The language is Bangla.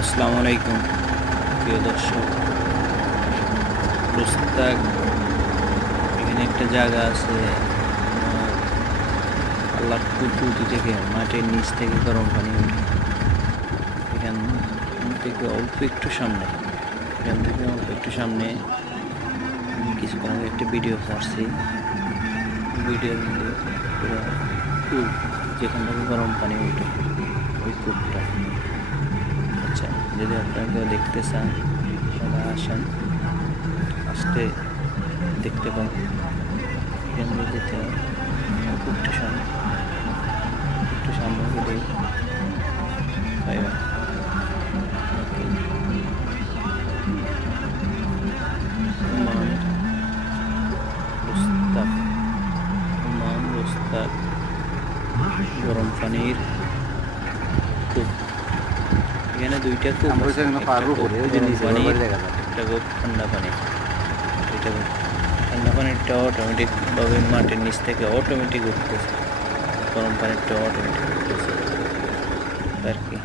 আসসালামু আলাইকুম প্রিয় দর্শক। রোস্তাক এখানে একটা জায়গা আছে, আল্লাহর কুদরতি থেকে মাটির নিচ থেকে গরম পানি ওঠে। এখান থেকে অল্প একটু সামনে আমি কিছুক্ষণ আগে একটা ভিডিও ছাড়ছি। ভিডিওর মধ্যে পুরো কূপ, যেখান থেকে গরম পানি ওঠে, ওই কূপটা। আচ্ছা, যদি আপনারা কেউ দেখতে চান তাহলে আসেন, আসতে দেখতে পান। এখান থেকে যেতে হয় একটু সামনে গেলেই পাইবেন। রোস্তাক গরম পানির কূপ। এখানে দুইটা কূপ আছে, একটা কূপ ঠান্ডা পানি। ঠান্ডা পানিটা অটোমেটিক ভাবে মাটির নিচ থেকে অটোমেটিক উঠতেছে, গরম পানিটা অটোমেটিক উঠতেছে আর কি।